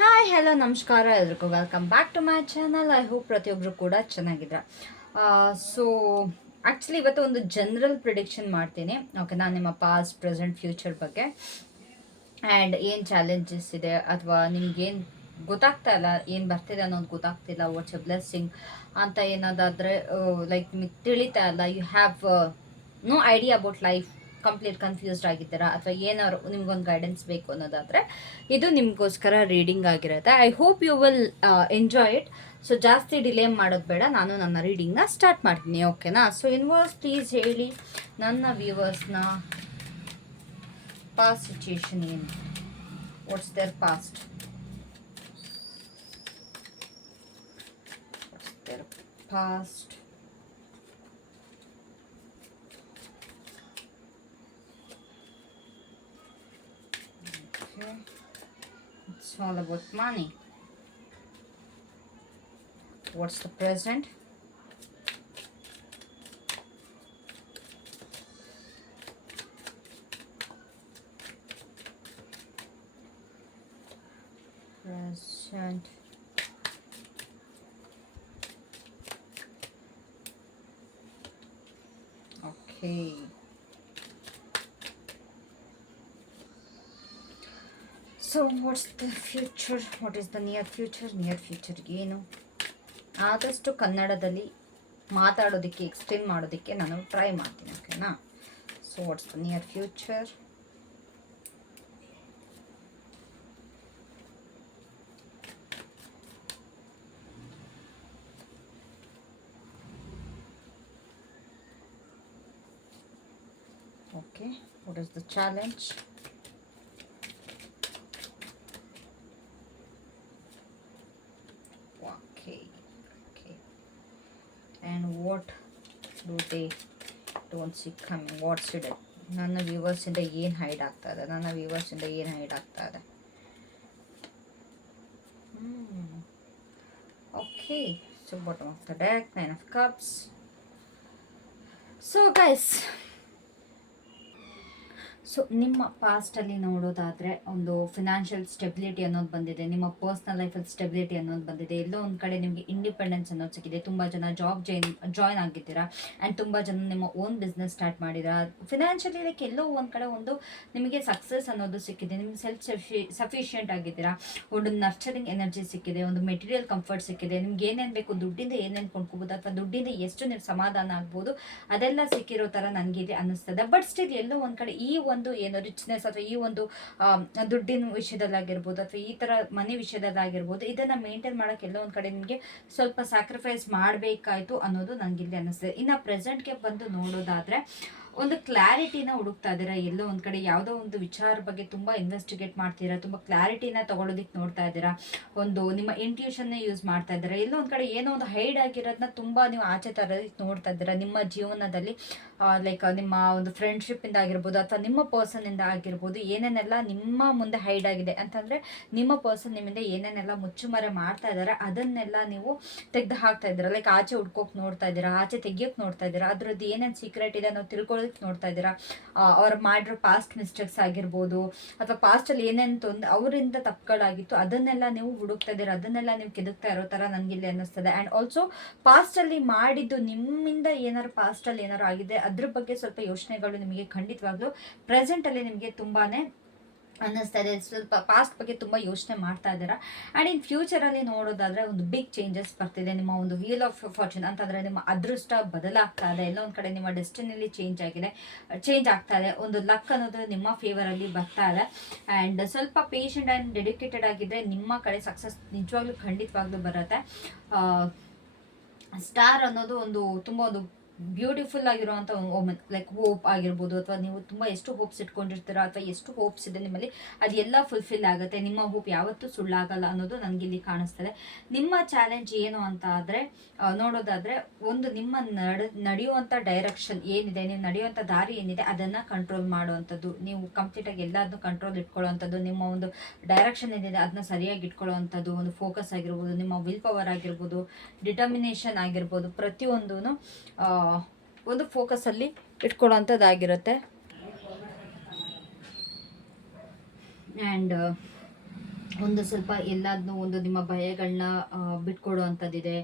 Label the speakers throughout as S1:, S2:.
S1: Hi hello ನಮಸ್ಕಾರ ಎಲ್ರಿಗೂ. Welcome back to my channel I hope ಪ್ರತಿಯೊಬ್ಬರು ಕೂಡ ಚೆನ್ನಾಗಿದ್ರ. ಸೊ ಆ್ಯಕ್ಚುಲಿ ಇವತ್ತು ಒಂದು ಜನರಲ್ ಪ್ರಿಡಿಕ್ಷನ್ ಮಾಡ್ತೀನಿ. ಓಕೆ ನಾನು ನಿಮ್ಮ ಪಾಸ್ಟ್ ಪ್ರೆಸೆಂಟ್ ಫ್ಯೂಚರ್ ಬಗ್ಗೆ. ಆ್ಯಂಡ್ ಏನು ಚಾಲೆಂಜಸ್ ಇದೆ ಅಥವಾ ನಿಮ್ಗೇನು ಗೊತ್ತಾಗ್ತಾ ಇಲ್ಲ, ಏನು ಬರ್ತಿದೆ ಅನ್ನೋದು ಗೊತ್ತಾಗ್ತಿಲ್ಲ ವಾಟ್ಸ್ ಅ ಬ್ಲೆಸ್ಸಿಂಗ್ ಅಂತ ಏನಾದಾದರೆ ಲೈಕ್ ನಿಮಗೆ ತಿಳಿತಾ ಇಲ್ಲ. You have no idea about life complete confused ಆಗಿದ್ದೀರಾ? ಅಥವಾ ಏನಾದ್ರು ನಿಮ್ಗೊಂದು ಗೈಡೆನ್ಸ್ ಬೇಕು ಅನ್ನೋದಾದರೆ, ಇದು ನಿಮಗೋಸ್ಕರ ರೀಡಿಂಗ್ ಆಗಿರುತ್ತೆ. I hope you will enjoy it so ಜಾಸ್ತಿ ಡಿಲೇ ಮಾಡೋದು ಬೇಡ. ನಾನು ನನ್ನ ರೀಡಿಂಗ್ನ ಸ್ಟಾರ್ಟ್ ಮಾಡ್ತೀನಿ ಓಕೆನಾ ಸೊ ಇನ್ವರ್ಸ್ ಪ್ಲೀಸ್ ಹೇಳಿ ನನ್ನ ವ್ಯೂವರ್ಸ್ನ ಪಾಸ್ಟ್ ಸಿಚುಯೇಷನ್ ಏನು? What's there past their All about money. What's the present? Present. Okay. So what's the future what is the near future near future ಏನು? ಆದಷ್ಟು ಕನ್ನಡದಲ್ಲಿ ಮಾತಾಡೋದಕ್ಕೆ ಎಕ್ಸ್ಪ್ಲೇನ್ ಮಾಡೋದಕ್ಕೆ ನಾನು ಟ್ರೈ ಮಾಡ್ತೀನಿ ಓಕೆನಾ so what's the near future okay what is the challenge? And what do they don't see coming? What's it? ನನ್ನ ವ್ಯೂವರ್ಸಿಂದ ಏನು ಹೈಡ್ ಆಗ್ತಾ ಇದೆ ನನ್ನ ವ್ಯೂವರ್ಸಿಂದ ಏನು ಹೈಡ್ ಆಗ್ತಾ ಇದೆ okay so bottom of the deck nine of cups so guys so ನಿಮ್ಮ ಪಾಸ್ಟಲ್ಲಿ ನೋಡೋದಾದರೆ ಒಂದು ಫಿನಾನ್ಷಿಯಲ್ ಸ್ಟೆಬಿಲಿಟಿ ಅನ್ನೋದು ಬಂದಿದೆ, ನಿಮ್ಮ ಪರ್ಸ್ನಲ್ ಲೈಫಲ್ಲಿ ಸ್ಟೆಬಿಲಿಟಿ ಅನ್ನೋದು ಬಂದಿದೆ. ಎಲ್ಲೋ ಒಂದು ಕಡೆ ನಿಮಗೆ ಇಂಡಿಪೆಂಡೆನ್ಸ್ ಅನ್ನೋದು ಸಿಕ್ಕಿದೆ. ತುಂಬ ಜನ ಜಾಬ್ ಜೈನ್ ಜಾಯ್ನ್ ಆಗಿದ್ದೀರಾ ಆ್ಯಂಡ್ ತುಂಬ ಜನ ನಿಮ್ಮ ಓನ್ ಬಿಸ್ನೆಸ್ ಸ್ಟಾರ್ಟ್ ಮಾಡಿದ್ದೀರಾ. ಫಿನಾನ್ಷಿಯಲಿ ಲೈಕ್ ಎಲ್ಲೋ ಒಂದು ಕಡೆ ಒಂದು ನಿಮಗೆ ಸಕ್ಸಸ್ ಅನ್ನೋದು ಸಿಕ್ಕಿದೆ. ನಿಮಗೆ ಸೆಲ್ಫ್ ಸಫಿ ಸಫಿಷಿಯೆಂಟ್ ಆಗಿದ್ದೀರಾ. ಒಂದು ನರ್ಚರಿಂಗ್ ಎನರ್ಜಿ ಸಿಕ್ಕಿದೆ, ಒಂದು ಮೆಟೀರಿಯಲ್ ಕಂಫರ್ಟ್ ಸಿಕ್ಕಿದೆ. ನಿಮ್ಗೆ ಏನೇನು ಬೇಕು, ದುಡ್ಡಿಂದ ಏನೇನು ಕೊಂಡ್ಕೋಬೋದು ಅಥವಾ ದುಡ್ಡಿಂದ ಎಷ್ಟು ನೀವು ಸಮಾಧಾನ ಆಗ್ಬೋದು, ಅದೆಲ್ಲ ಸಿಕ್ಕಿರೋ ಥರ ನನಗೆ ಇದೆ ಅನ್ನಿಸ್ತದೆ. ಬಟ್ ಸ್ಟಿಲ್ ಎಲ್ಲೋ ಒಂದು ಕಡೆ ಈ ಒಂದು ಏನು ರಿಚ್ನೆಸ್ ಅಥವಾ ಈ ಒಂದು ದುಡ್ಡಿನ ವಿಷಯದಲ್ಲಾಗಿರ್ಬೋದು ಅಥವಾ ಈ ಥರ ಮನೆ ವಿಷಯದಲ್ಲಾಗಿರ್ಬೋದು, ಇದನ್ನು ಮೇಂಟೈನ್ ಮಾಡೋಕ್ಕೆ ಎಲ್ಲೋ ಒಂದು ಕಡೆ ನಿಮಗೆ ಸ್ವಲ್ಪ ಸ್ಯಾಕ್ರಿಫೈಸ್ ಮಾಡಬೇಕಾಯಿತು ಅನ್ನೋದು ನನಗೆ ಇಲ್ಲಿ ಅನ್ನಿಸ್ತದೆ ಇನ್ನು ಪ್ರೆಸೆಂಟ್ಗೆ ಬಂದು ನೋಡೋದಾದರೆ, ಒಂದು ಕ್ಲಾರಿಟಿನ ಹುಡುಕ್ತಾ ಇದ್ದೀರಾ? ಎಲ್ಲೋ ಒಂದು ಕಡೆ ಯಾವುದೋ ಒಂದು ವಿಚಾರ ಬಗ್ಗೆ ತುಂಬ ಇನ್ವೆಸ್ಟಿಗೇಟ್ ಮಾಡ್ತೀರಾ? ತುಂಬ ಕ್ಲಾರಿಟಿನ ತಗೊಳ್ಳೋದಿಕ್ಕೆ ನೋಡ್ತಾ ಇದ್ದೀರಾ? ಒಂದು ನಿಮ್ಮ ಇಂಟ್ಯೂಷನ್ನೇ ಯೂಸ್ ಮಾಡ್ತಾ ಇದ್ದೀರಾ? ಎಲ್ಲೋ ಒಂದು ಕಡೆ ಏನೋ ಒಂದು ಹೈಡ್ ಆಗಿರೋದನ್ನ ತುಂಬ ನೀವು ಆಚೆ ತರೋದಕ್ಕೆ ನೋಡ್ತಾ ಇದ್ದೀರಾ? ನಿಮ್ಮ ಜೀವನದಲ್ಲಿ ಲೈಕ್ ನಿಮ್ಮ ಒಂದು ಫ್ರೆಂಡ್ಶಿಪ್ಪಿಂದ ಆಗಿರ್ಬೋದು ಅಥವಾ ನಿಮ್ಮ ಪರ್ಸನ್ನಿಂದ ಆಗಿರ್ಬೋದು ಏನೇನೆಲ್ಲ ನಿಮ್ಮ ಮುಂದೆ ಹೈಡ್ ಆಗಿದೆ ಅಂತಂದರೆ ನಿಮ್ಮ ಪರ್ಸನ್ ನಿಮ್ಮಿಂದ ಏನೇನೆಲ್ಲ ಮುಚ್ಚುಮರೆ ಮಾಡ್ತಾ ಇದ್ದಾರೆ ಅದನ್ನೆಲ್ಲ ನೀವು ತೆಗೆದು ಹಾಕ್ತಾ ಇದ್ದೀರಾ? ಲೈಕ್ ಆಚೆ ಹುಡ್ಕೋಕೆ ನೋಡ್ತಾ ಇದ್ದೀರಾ? ಆಚೆ ತೆಗಿಯೋಕೆ ನೋಡ್ತಾ ಇದ್ದೀರಾ? ಅದ್ರದ್ದು ಏನೇನು ಸೀಕ್ರೆಟ್ ಇದೆ ಅನ್ನೋ ತಿಳ್ಕೊಳ್ಳೋಕೆ ನೋಡ್ತಾ ಇದ್ದೀರಾ? ಅವ್ರು ಮಾಡಿರೋ ಪಾಸ್ಟ್ ಮಿಸ್ಟೇಕ್ಸ್ ಆಗಿರ್ಬೋದು ಅಥವಾ ಪಾಸ್ಟಲ್ಲಿ ಏನೇನು ತೊಂದ್, ಅವರಿಂದ ತಪ್ಪುಗಳಾಗಿತ್ತು, ಅದನ್ನೆಲ್ಲ ನೀವು ಹುಡುಕ್ತಾ ಇದ್ದೀರಾ? ಅದನ್ನೆಲ್ಲ ನೀವು ಕೆದಕ್ತಾ ಇರೋ ಥರ ಇಲ್ಲಿ ಅನ್ನಿಸ್ತದೆ. ಆ್ಯಂಡ್ ಆಲ್ಸೋ ಪಾಸ್ಟಲ್ಲಿ ಮಾಡಿದ್ದು ನಿಮ್ಮಿಂದ ಏನಾರು ಪಾಸ್ಟಲ್ಲಿ ಏನಾರು ಆಗಿದೆ ಅದ್ರ ಬಗ್ಗೆ ಸ್ವಲ್ಪ ಯೋಚನೆಗಳು ನಿಮಗೆ ಖಂಡಿತವಾಗ್ಲೂ ಪ್ರೆಸೆಂಟಲ್ಲಿ ನಿಮಗೆ ತುಂಬಾ ಅನ್ನಿಸ್ತಾ ಇದೆ. ಸ್ವಲ್ಪ ಪಾಸ್ಟ್ ಬಗ್ಗೆ ತುಂಬ ಯೋಚನೆ ಮಾಡ್ತಾ ಇದ್ದೀರಾ? ಆ್ಯಂಡ್ ಇನ್ ಫ್ಯೂಚರಲ್ಲಿ ನೋಡೋದಾದರೆ ಒಂದು ಬಿಗ್ ಚೇಂಜಸ್ ಬರ್ತಿದೆ. ನಿಮ್ಮ ಒಂದು ವೀಲ್ ಆಫ್ ಫಾರ್ಚುನ್ ಅಂತಂದರೆ ನಿಮ್ಮ ಅದೃಷ್ಟ ಬದಲಾಗ್ತಾ ಇದೆ. ಎಲ್ಲೋ ಒಂದು ಕಡೆ ನಿಮ್ಮ ಡೆಸ್ಟಿನಲ್ಲಿ ಚೇಂಜ್ ಆಗಿದೆ. ಚೇಂಜ್ ಆಗ್ತಾ ಇದೆ. ಒಂದು ಲಕ್ ಅನ್ನೋದು ನಿಮ್ಮ ಫೇವರಲ್ಲಿ ಬರ್ತಾ ಇದೆ. ಆ್ಯಂಡ್ ಸ್ವಲ್ಪ ಪೇಷಂಟ್ ಆ್ಯಂಡ್ ಡೆಡಿಕೇಟೆಡ್ ಆಗಿದ್ದರೆ ನಿಮ್ಮ ಕಡೆ ಸಕ್ಸಸ್ ನಿಜವಾಗ್ಲೂ ಖಂಡಿತವಾಗ್ಲೂ ಬರುತ್ತೆ. ಸ್ಟಾರ್ ಅನ್ನೋದು ಒಂದು ತುಂಬ ಒಂದು ಬ್ಯೂಟಿಫುಲ್ ಆಗಿರುವಂಥ ವುಮನ್ ಲೈಕ್ ಹೋಪ್ ಆಗಿರ್ಬೋದು, ಅಥವಾ ನೀವು ತುಂಬ ಎಷ್ಟು ಹೋಪ್ಸ್ ಇಟ್ಕೊಂಡಿರ್ತೀರಾ ಅಥವಾ ಎಷ್ಟು ಹೋಪ್ಸ್ ಇದೆ ನಿಮ್ಮಲ್ಲಿ ಅದೆಲ್ಲ ಫುಲ್ಫಿಲ್ ಆಗುತ್ತೆ. ನಿಮ್ಮ ಹೋಪ್ ಯಾವತ್ತೂ ಸುಳ್ಳಾಗಲ್ಲ ಅನ್ನೋದು ನನಗೆ ಇಲ್ಲಿ ಕಾಣಿಸ್ತದೆ. ನಿಮ್ಮ ಚಾಲೆಂಜ್ ಏನು ಅಂತ ಆದರೆ ನೋಡೋದಾದರೆ ಒಂದು ನಿಮ್ಮ ನಡ ನಡೆಯುವಂಥ ಡೈರೆಕ್ಷನ್ ಏನಿದೆ, ನೀವು ನಡೆಯುವಂಥ ದಾರಿ ಏನಿದೆ, ಅದನ್ನು ಕಂಟ್ರೋಲ್ ಮಾಡುವಂಥದ್ದು. ನೀವು ಕಂಪ್ಲೀಟಾಗಿ ಎಲ್ಲದನ್ನು ಕಂಟ್ರೋಲ್ ಇಟ್ಕೊಳ್ಳುವಂಥದ್ದು. ನಿಮ್ಮ ಒಂದು ಡೈರೆಕ್ಷನ್ ಏನಿದೆ, ಅದನ್ನ ಸರಿಯಾಗಿ ಇಟ್ಕೊಳ್ಳೋವಂಥದ್ದು. ಒಂದು ಫೋಕಸ್ ಆಗಿರ್ಬೋದು, ನಿಮ್ಮ ವಿಲ್ ಪವರ್ ಆಗಿರ್ಬೋದು ಡಿಟರ್ಮಿನೇಷನ್ ಆಗಿರ್ಬೋದು ಪ್ರತಿಯೊಂದೂ ಒಂದು ಫೋಕಸಲ್ಲಿ ಇಟ್ಕೊಳ್ಳೋಂಥದ್ದಾಗಿರುತ್ತೆ ಆ್ಯಂಡ್ ಒಂದು ಸ್ವಲ್ಪ ಎಲ್ಲದನ್ನೂ ಒಂದು ನಿಮ್ಮ ಭಯಗಳನ್ನ ಬಿಟ್ಕೊಡುವಂಥದ್ದಿದೆ.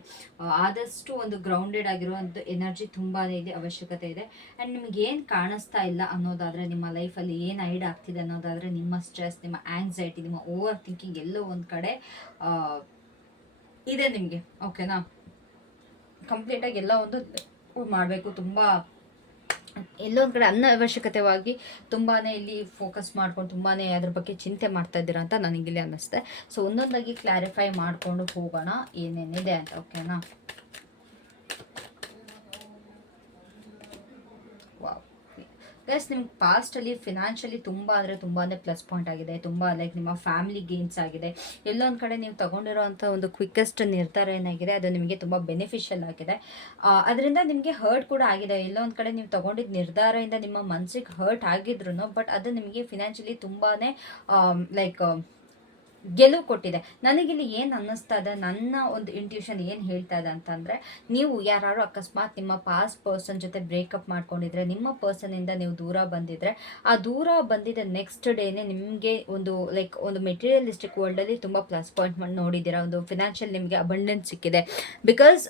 S1: ಆದಷ್ಟು ಒಂದು ಗ್ರೌಂಡೆಡ್ ಆಗಿರುವಂಥ ಎನರ್ಜಿ ತುಂಬಾ ಇದೆ, ಅವಶ್ಯಕತೆ ಇದೆ. ಆ್ಯಂಡ್ ನಿಮ್ಗೆ ಏನು ಕಾಣಿಸ್ತಾ ಇಲ್ಲ ಅನ್ನೋದಾದರೆ, ನಿಮ್ಮ ಲೈಫಲ್ಲಿ ಏನು ಐಡ್ ಆಗ್ತಿದೆ ಅನ್ನೋದಾದರೆ, ನಿಮ್ಮ ಸ್ಟ್ರೆಸ್ ನಿಮ್ಮ ಆ್ಯಂಗ್ಸೈಟಿ ನಿಮ್ಮ ಓವರ್ ಥಿಂಕಿಂಗ್ ಎಲ್ಲೋ ಒಂದು ಕಡೆ ಇದೆ ನಿಮಗೆ. ಓಕೆನಾ ಕಂಪ್ಲೀಟಾಗಿ ಎಲ್ಲ ಒಂದು ಮಾಡಬೇಕು, ತುಂಬ ಎಲ್ಲೊಂದು ಕಡೆ ಅನವಶ್ಯಕತೆವಾಗಿ ತುಂಬಾ ಇಲ್ಲಿ ಫೋಕಸ್ ಮಾಡ್ಕೊಂಡು ತುಂಬಾ ಅದ್ರ ಬಗ್ಗೆ ಚಿಂತೆ ಮಾಡ್ತಾ ಇದ್ದೀರಾ ಅಂತ ನನಗಿಲ್ಲಿ ಅನ್ನಿಸ್ತೆ. ಸೊ ಒಂದೊಂದಾಗಿ ಕ್ಲಾರಿಫೈ ಮಾಡಿಕೊಂಡು ಹೋಗೋಣ ಏನೇನಿದೆ ಅಂತ ಓಕೆನಾ ಗೈಸ್ ನಿಮ್ಗೆ ಪಾಸ್ಟಲ್ಲಿ ಫಿನಾನ್ಷಿಯಲಿ ತುಂಬ ಅಂದರೆ ತುಂಬಾ ಪ್ಲಸ್ ಪಾಯಿಂಟ್ ಆಗಿದೆ. ತುಂಬ ಲೈಕ್ ನಿಮ್ಮ ಫ್ಯಾಮಿಲಿ ಗೇನ್ಸ್ ಆಗಿದೆ. ಎಲ್ಲೊಂದು ಕಡೆ ನೀವು ತಗೊಂಡಿರೋಂಥ ಒಂದು ಕ್ವಿಕ್ಕೆಸ್ಟ್ ನಿರ್ಧಾರ ಏನಾಗಿದೆ ಅದು ನಿಮಗೆ ತುಂಬ ಬೆನಿಫಿಷಿಯಲ್ ಆಗಿದೆ. ಅದರಿಂದ ನಿಮಗೆ ಹರ್ಟ್ ಕೂಡ ಆಗಿದೆ. ಎಲ್ಲೊಂದು ಕಡೆ ನೀವು ತೊಗೊಂಡಿದ್ದ ನಿರ್ಧಾರದಿಂದ ನಿಮ್ಮ ಮನಸ್ಸಿಗೆ ಹರ್ಟ್ ಆಗಿದ್ರು ಬಟ್ ಅದು ನಿಮಗೆ ಫಿನಾನ್ಷಿಯಲಿ ತುಂಬಾ ಲೈಕ್ ಗೆಲುವು ಕೊಟ್ಟಿದೆ. ನನಗಿಲ್ಲಿ ಏನು ಅನ್ನಿಸ್ತಾ ಇದೆ, ನನ್ನ ಒಂದು ಇಂಟ್ಯೂಷನ್ ಏನು ಹೇಳ್ತಾ ಇದೆ ಅಂತಂದರೆ, ನೀವು ಯಾರು ಅಕಸ್ಮಾತ್ ನಿಮ್ಮ ಪಾಸ್ ಪರ್ಸನ್ ಜೊತೆ ಬ್ರೇಕಪ್ ಮಾಡ್ಕೊಂಡಿದ್ರೆ, ನಿಮ್ಮ ಪರ್ಸನಿಂದ ನೀವು ದೂರ ಬಂದಿದ್ರೆ, ಆ ದೂರ ಬಂದಿದ್ದ ನೆಕ್ಸ್ಟ್ ಡೇನೆ ನಿಮಗೆ ಒಂದು ಲೈಕ್ ಒಂದು ಮೆಟೀರಿಯಲಿಸ್ಟಿಕ್ ವರ್ಲ್ಡಲ್ಲಿ ತುಂಬ ಪ್ಲಸ್ ಪಾಯಿಂಟ್ ಮಾಡಿ ನೋಡಿದ್ದೀರಾ, ಒಂದು ಫಿನಾನ್ಷಿಯಲ್ ನಿಮಗೆ ಅಬಂಡೆನ್ಸ್ ಸಿಕ್ಕಿದೆ. Because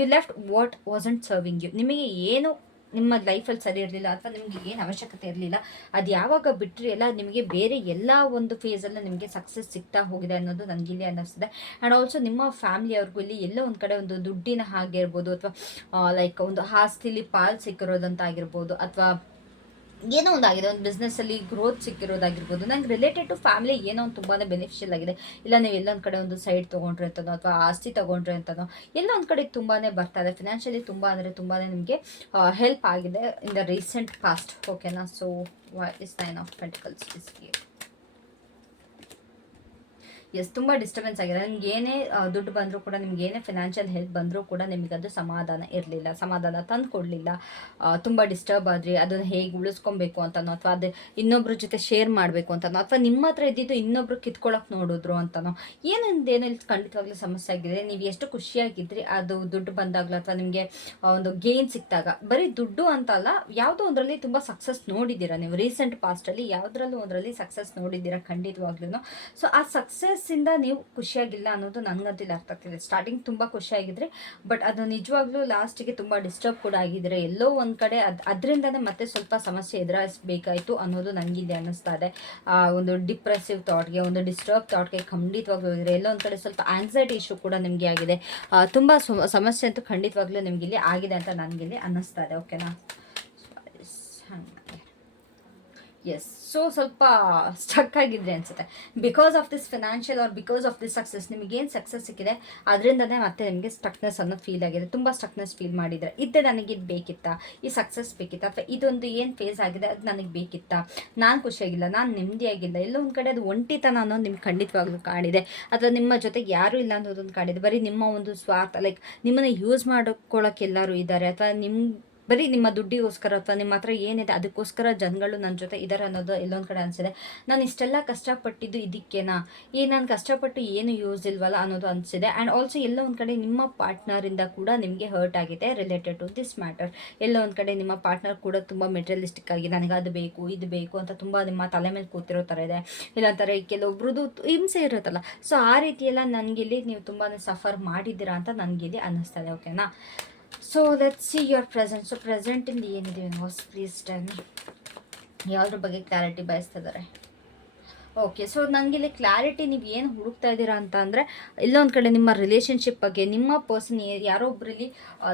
S1: you left what wasn't serving you ನಿಮಗೆ ಏನು ನಿಮ್ಮ ಲೈಫಲ್ಲಿ ಸರಿ ಇರಲಿಲ್ಲ ಅಥವಾ ನಿಮಗೆ ಏನು ಅವಶ್ಯಕತೆ ಇರಲಿಲ್ಲ, ಅದು ಯಾವಾಗ ಬಿಟ್ಟರೆ ಎಲ್ಲ ನಿಮಗೆ ಬೇರೆ ಎಲ್ಲ ಒಂದು ಫೇಸಲ್ಲೂ ನಿಮಗೆ ಸಕ್ಸಸ್ ಸಿಗ್ತಾ ಹೋಗಿದೆ ಅನ್ನೋದು ನನಗಿಲ್ಲಿ ಅನ್ನಿಸ್ತಿದೆ. ಆ್ಯಂಡ್ ಆಲ್ಸೋ ನಿಮ್ಮ ಫ್ಯಾಮಿಲಿಯವ್ರಿಗೂ ಇಲ್ಲಿ ಎಲ್ಲೋ ಒಂದು ಕಡೆ ಒಂದು ದುಡ್ಡಿನ ಹಾಗೆ ಇರ್ಬೋದು ಅಥವಾ ಲೈಕ್ ಒಂದು ಆಸ್ತಿಲಿ ಪಾಲ್ ಸಿಕ್ಕಿರೋದಂತ ಆಗಿರ್ಬೋದು ಅಥವಾ ಏನೋ ಒಂದು ಆಗಿದೆ, ಒಂದು ಬಿಸ್ನೆಸ್ಸಲ್ಲಿ ಗ್ರೋತ್ ಸಿಕ್ಕಿರೋದಾಗಿರ್ಬೋದು. ನಂಗೆ ರಿಲೇಟೆಡ್ ಟು ಫ್ಯಾಮಿಲಿ ಏನೋ ಒಂದು ತುಂಬಾ ಬೆನಿಫಿಷಿಯಲ್ ಆಗಿದೆ. ಇಲ್ಲ, ನೀವು ಎಲ್ಲೊಂದು ಕಡೆ ಒಂದು ಸೈಡ್ ತೊಗೊಂಡ್ರೆ ಅಂತನೋ ಅಥವಾ ಆಸ್ತಿ ತೊಗೊಂಡ್ರೆ ಅಂತನೋ ಎಲ್ಲ ಒಂದು ಕಡೆ ತುಂಬಾ ಬರ್ತಾ ಇದೆ. ಫಿನಾನ್ಷಿಯಲಿ ತುಂಬ ಅಂದರೆ ತುಂಬಾ ನಿಮಗೆ ಹೆಲ್ಪ್ ಆಗಿದೆ ಇನ್ ದ ರೀಸೆಂಟ್ ಪಾಸ್ಟ್ ಓಕೆನಾ so is nine of pentacles is yes, ತುಂಬ ಡಿಸ್ಟರ್ಬೆನ್ಸ್ ಆಗಿದೆ. ನಿಮ್ಗೆ ಏನೇ ದುಡ್ಡು ಬಂದರೂ ಕೂಡ ನಿಮ್ಗೆ ಏನೇ ಫಿನಾನ್ಷಿಯಲ್ ಹೆಲ್ಪ್ ಬಂದರೂ ಕೂಡ ನಿಮಗೆ ಅದು ಸಮಾಧಾನ ಇರಲಿಲ್ಲ. ಸಮಾಧಾನ ತಂದು ಕೊಡಲಿಲ್ಲ. ತುಂಬ ಡಿಸ್ಟರ್ಬ್ ಆದ್ರಿ. ಅದನ್ನು ಹೇಗೆ ಉಳಿಸ್ಕೊಬೇಕು ಅಂತನೋ ಅಥವಾ ಅದು ಇನ್ನೊಬ್ರ ಜೊತೆ ಶೇರ್ ಮಾಡಬೇಕು ಅಂತನೋ ಅಥವಾ ನಿಮ್ಮ ಹತ್ರ ಇದ್ದಿದ್ದು ಇನ್ನೊಬ್ರು ಕಿತ್ಕೊಳಕ್ಕೆ ನೋಡಿದ್ರು ಅಂತನೋ ಏನೊಂದೇನೋ ಇಲ್ಲಿ ಖಂಡಿತವಾಗ್ಲೂ ಸಮಸ್ಯೆ ಆಗಿದೆ. ನೀವು ಎಷ್ಟು ಖುಷಿಯಾಗಿದ್ರಿ, ಅದು ದುಡ್ಡು ಬಂದಾಗಲೂ ಅಥವಾ ನಿಮಗೆ ಒಂದು ಗೇನ್ ಸಿಕ್ಕಿದಾಗ. ಬರೀ ದುಡ್ಡು ಅಂತ ಅಲ್ಲ ಯಾವುದೋ ಒಂದರಲ್ಲಿ ತುಂಬ ಸಕ್ಸಸ್ ನೋಡಿದ್ದೀರಾ ನೀವು? ರೀಸೆಂಟ್ ಪಾಸ್ಟಲ್ಲಿ ಯಾವುದ್ರಲ್ಲೂ ಒಂದರಲ್ಲಿ ಸಕ್ಸಸ್ ನೋಡಿದ್ದೀರಾ ಖಂಡಿತವಾಗ್ಲೂ ಸೊ ಆ ಸಕ್ಸಸ್ಸಿಂದ ನೀವು ಖುಷಿಯಾಗಿಲ್ಲ ಅನ್ನೋದು ನನಗಂತೂ ಅರ್ಥ ಆಗ್ತಿದೆ ಸ್ಟಾರ್ಟಿಂಗ್ ತುಂಬ ಖುಷಿಯಾಗಿದ್ರೆ ಬಟ್ ಅದು ನಿಜವಾಗ್ಲೂ ಲಾಸ್ಟಿಗೆ ತುಂಬ ಡಿಸ್ಟರ್ಬ್ ಕೂಡ ಆಗಿದ್ರೆ, ಎಲ್ಲೋ ಒಂದು ಕಡೆ ಅದು, ಅದರಿಂದನೇ ಮತ್ತೆ ಸ್ವಲ್ಪ ಸಮಸ್ಯೆ ಎದುರಿಸಬೇಕಾಯಿತು ಅನ್ನೋದು ನನಗಿದೆ, ಅನ್ನಿಸ್ತಾ ಇದೆ. ಆ, ಒಂದು ಡಿಪ್ರೆಸಿವ್ ಥಾಟ್ಗೆ ಒಂದು ಡಿಸ್ಟರ್ಬ್ ಥಾಟ್ಗೆ ಖಂಡಿತವಾಗ್ಲೂ ಹೋಗಿದ್ರೆ, ಎಲ್ಲೋ ಒಂದು ಕಡೆ ಸ್ವಲ್ಪ ಆಂಗ್ಸೈಟಿ ಇಶ್ಯೂ ಕೂಡ ನಿಮಗೆ ಆಗಿದೆ. ತುಂಬ ಸಮಸ್ಯೆ ಅಂತೂ ಖಂಡಿತವಾಗ್ಲೂ ನಿಮಗೆ ಇಲ್ಲಿ ಆಗಿದೆ ಅಂತ ನನಗಿಲ್ಲಿ ಅನ್ನಿಸ್ತಾ ಇದೆ ಓಕೆನಾ ಎಸ್ ಸೊ ಸ್ವಲ್ಪ ಸ್ಟಕ್ ಆಗಿದ್ರೆ ಅನ್ಸುತ್ತೆ. Because of this financial or because of this success ನಿಮಗೇನು ಸಕ್ಸಸ್ ಸಿಕ್ಕಿದೆ, ಅದರಿಂದನೇ ಮತ್ತೆ ನಿಮಗೆ ಸ್ಟಕ್ನೆಸ್ ಅನ್ನೋದು ಫೀಲ್ ಆಗಿದೆ. ತುಂಬ ಸ್ಟಕ್ನೆಸ್ ಫೀಲ್ ಮಾಡಿದರೆ. ಇದ್ದೆ ನನಗೆ ಇದು ಬೇಕಿತ್ತಾ? ಈ ಸಕ್ಸಸ್ ಬೇಕಿತ್ತಾ? ಅಥವಾ ಇದೊಂದು ಏನು ಫೇಸ್ ಆಗಿದೆ, ಅದು ನನಗೆ ಬೇಕಿತ್ತ? ನಾನು ಖುಷಿಯಾಗಿಲ್ಲ, ನಾನು ನೆಮ್ಮದಿಯಾಗಿಲ್ಲ, ಎಲ್ಲೋ ಒಂದು ಕಡೆ ಅದು ಒಂಟಿತನ ಅನ್ನೋದು ನಿಮ್ಗೆ ಖಂಡಿತವಾಗ್ಲೂ ಕಾಣಿದೆ. ಅಥವಾ ನಿಮ್ಮ ಜೊತೆಗೆ ಯಾರೂ ಇಲ್ಲ ಅನ್ನೋದೊಂದು ಕಾಣಿದೆ. ಬರೀ ನಿಮ್ಮ ಒಂದು ಸ್ವಾರ್ಥ ಲೈಕ್ ನಿಮ್ಮನ್ನು ಯೂಸ್ ಮಾಡ್ಕೊಳ್ಳೋಕೆ ಎಲ್ಲರೂ ಇದ್ದಾರೆ. ಅಥವಾ ನಿಮ್ಮ ಬರೀ ನಿಮ್ಮ ದುಡ್ಡಿಗೋಸ್ಕರ ಅಥವಾ ನಿಮ್ಮ ಹತ್ರ ಏನಿದೆ ಅದಕ್ಕೋಸ್ಕರ ಜನಗಳು ನನ್ನ ಜೊತೆ ಇದ್ದಾರೆ ಅನ್ನೋದು ಎಲ್ಲೊಂದು ಕಡೆ ಅನಿಸಿದೆ. ನಾನು ಇಷ್ಟೆಲ್ಲ ಕಷ್ಟಪಟ್ಟಿದ್ದು ಇದಕ್ಕೇನಾ? ಈ ನಾನು ಕಷ್ಟಪಟ್ಟು ಏನು ಯೂಸ್ ಇಲ್ವಲ್ಲ ಅನ್ನೋದು ಅನಿಸಿದೆ. ಆ್ಯಂಡ್ ಆಲ್ಸೋ ಎಲ್ಲ ಒಂದು ಕಡೆ ನಿಮ್ಮ ಪಾರ್ಟ್ನರಿಂದ ಕೂಡ ನಿಮಗೆ ಹರ್ಟ್ ಆಗಿದೆ ರಿಲೇಟೆಡ್ ಟು ದಿಸ್ ಮ್ಯಾಟರ್ ಎಲ್ಲ ಒಂದು ಕಡೆ ನಿಮ್ಮ ಪಾರ್ಟ್ನರ್ ಕೂಡ ತುಂಬ ಮೆಟೀರಿಯಲಿಸ್ಟಿಕ್ ಆಗಿ ನನಗೆ ಅದು ಬೇಕು, ಇದು ಬೇಕು ಅಂತ ತುಂಬ ನಿಮ್ಮ ತಲೆ ಮೇಲೆ ಕೂತಿರೋ ಥರ ಇದೆ. ಇಲ್ಲಾಂತಾರೆ ಕೆಲವೊಬ್ರದ್ದು ಹಿಂಸೆ ಇರುತ್ತಲ್ಲ. ಸೊ ಆ ರೀತಿಯೆಲ್ಲ ನನಗೆ ನನಗಿಲ್ಲಿ ನೀವು ತುಂಬಾ ಸಫರ್ ಮಾಡಿದ್ದೀರಾ ಅಂತ ನನಗಿಲ್ಲಿ ಇಲ್ಲಿ ಇದೆ ಓಕೆನಾ so let see your present so ಪ್ರೆಸೆಂಟಿಂದ ಏನಿದೆ ಹೊಸ ಪ್ಲೀಸ್ ಟೈಮ್ ಯಾವುದ್ರ ಬಗ್ಗೆ ಕ್ಲಾರಿಟಿ ಬಯಸ್ತಾ ಇದ್ದಾರೆ ಓಕೆ ಸೊ ನನಗಿಲ್ಲಿ ಕ್ಲಾರಿಟಿ ನೀವು ಏನು ಹುಡುಕ್ತಾ ಇದ್ದೀರಾ ಅಂತ ಅಂದರೆ, ಇಲ್ಲೊಂದು ಕಡೆ ನಿಮ್ಮ ರಿಲೇಷನ್ಶಿಪ್ ಬಗ್ಗೆ, ನಿಮ್ಮ ಪರ್ಸನ್ ಯಾರೋ ಒಬ್ಬರಲ್ಲಿ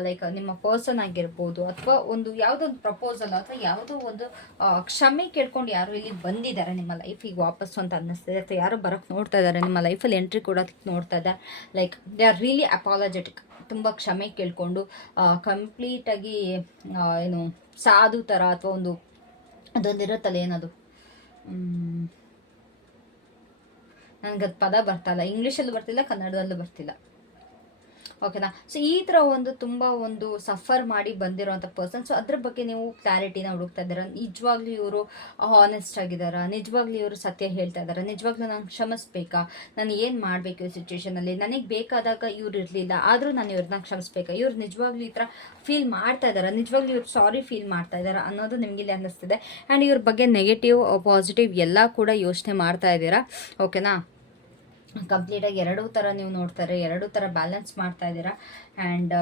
S1: ಲೈಕ್ ನಿಮ್ಮ ಪರ್ಸನ್ ಆಗಿರ್ಬೋದು, ಅಥವಾ ಒಂದು ಯಾವುದೋ ಒಂದು ಪ್ರಪೋಸಲ್ ಅಥವಾ ಯಾವುದೋ ಒಂದು ಕ್ಷಮೆ ಕೇಳ್ಕೊಂಡು ಯಾರೋ ಇಲ್ಲಿ ಬಂದಿದ್ದಾರೆ ನಿಮ್ಮ ಲೈಫಿಗೆ ವಾಪಸ್ಸು ಅಂತ ಅನ್ನಿಸ್ತಿದೆ ಅಥವಾ ಯಾರೋ ಬರೋಕ್ಕೆ ನೋಡ್ತಾ ಇದ್ದಾರೆ ನಿಮ್ಮ ಲೈಫಲ್ಲಿ ಎಂಟ್ರಿ ಕೊಡೋದಕ್ಕೆ ನೋಡ್ತಾ ಇದ್ದಾರೆ like they are really apologetic ತುಂಬ ಕ್ಷಮೆ ಕೇಳಿಕೊಂಡು ಕಂಪ್ಲೀಟಾಗಿ ಏನು, ಸಾಧು ಥರ ಅಥವಾ ಒಂದು ಅದೊಂದು ಇರುತ್ತಲ್ಲ ಏನದು ನನಗೆ ಅದು ಪದ ಬರ್ತಲ್ಲ ಇಂಗ್ಲೀಷಲ್ಲೂ ಬರ್ತಿಲ್ಲ ಕನ್ನಡದಲ್ಲೂ ಬರ್ತಿಲ್ಲ. ಓಕೆನಾ ಸೊ ಈ ಥರ ಒಂದು ತುಂಬ ಒಂದು ಸಫರ್ ಮಾಡಿ ಬಂದಿರೋವಂಥ ಪರ್ಸನ್ ಸೊ ಅದ್ರ ಬಗ್ಗೆ ನೀವು ಕ್ಲಾರಿಟಿನ ಹುಡುಕ್ತಾ ಇದ್ದೀರಾ? ನಿಜವಾಗ್ಲೂ ಇವರು ಹಾನೆಸ್ಟ್ ಆಗಿದ್ದಾರಾ? ನಿಜವಾಗ್ಲೂ ಇವರು ಸತ್ಯ ಹೇಳ್ತಾ ಇದ್ದಾರೆ? ನಿಜವಾಗ್ಲೂ ನಾನು ಕ್ಷಮಿಸ್ಬೇಕಾ? ನಾನು ಏನು ಮಾಡಬೇಕು ಈ ಸಿಚುವೇಶನಲ್ಲಿ ನನಗೆ ಬೇಕಾದಾಗ ಇವ್ರು ಇರಲಿಲ್ಲ. ಆದರೂ ನಾನು ಇವ್ರನ್ನ ಕ್ಷಮಿಸ್ಬೇಕಾ? ಇವ್ರು ನಿಜವಾಗ್ಲೂ ಈ ಥರ ಫೀಲ್ ಮಾಡ್ತಾ ಇದ್ದಾರಾ? ನಿಜವಾಗ್ಲೂ ಇವ್ರು ಸಾರಿ ಫೀಲ್ ಮಾಡ್ತಾ ಇದ್ದಾರಾ ಅನ್ನೋದು ನಿಮಗೆ ಇಲ್ಲಿ ಅನ್ನಿಸ್ತಿದೆ. ಆ್ಯಂಡ್ ಇವ್ರ ಬಗ್ಗೆ ನೆಗೆಟಿವ್ ಪಾಸಿಟಿವ್ ಎಲ್ಲ ಕೂಡ ಯೋಚನೆ ಮಾಡ್ತಾ ಇದ್ದೀರಾ? ಓಕೆನಾ ಕಂಪ್ಲೀಟಾಗಿ ಎರಡೂ ಥರ ನೀವು ನೋಡ್ತಾರೆ, ಎರಡೂ ಥರ ಬ್ಯಾಲೆನ್ಸ್ ಮಾಡ್ತಾ ಇದ್ದೀರಾ? ಆ್ಯಂಡ್